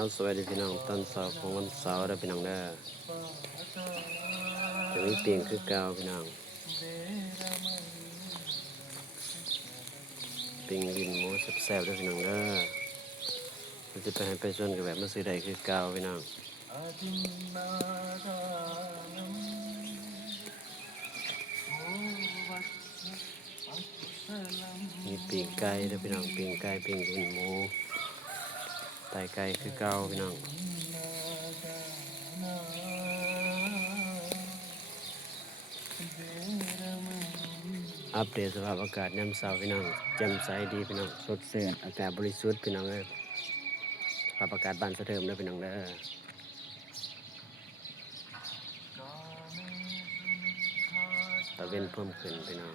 เอาสวัสดีพี่น้องตอนเสาร์ของวันเสาร์ได้พี่น้องได้จะมีเตียงคือเก่าพี่น้องปิงลินหมูแซ่บๆได้พี่น้องได้เราจะไปให้ไปชวนกับแบบมาซื้อได้คือเก่าพี่น้องมีปิงไก่ได้พี่น้องปิงไก่ปิงลินหมูไตไก่คือเก่าพี่น้องอัปเดตสภาพอากาศยามเช้าพี่น้องแจ่มใสดีพี่น้องสดชื่นอากาศบริสุทธิ์พี่น้องเลยสภาพอากาศบ้านสะเทิมเด้อพี่น้องเด้อตะเว้นเพิ่มขึ้นพี่น้อง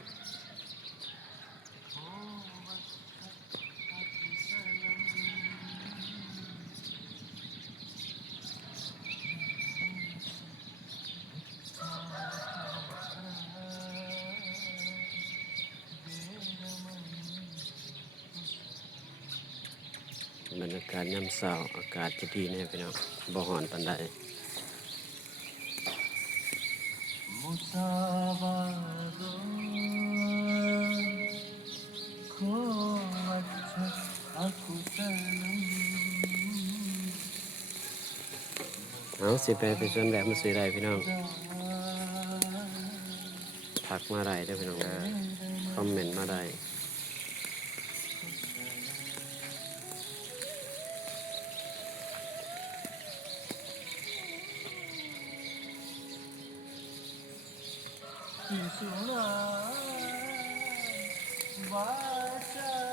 บรรยากาศยามเช้าอากาศจะดีแน่พี่น้องบ่ร้อนปานใดเอาสิไปชวนแบบมาซื้อได้พี่น้องทักมาได้เด้อพี่น้องเด้อคอมเมนต์มาได้ที่สุราว่าจะ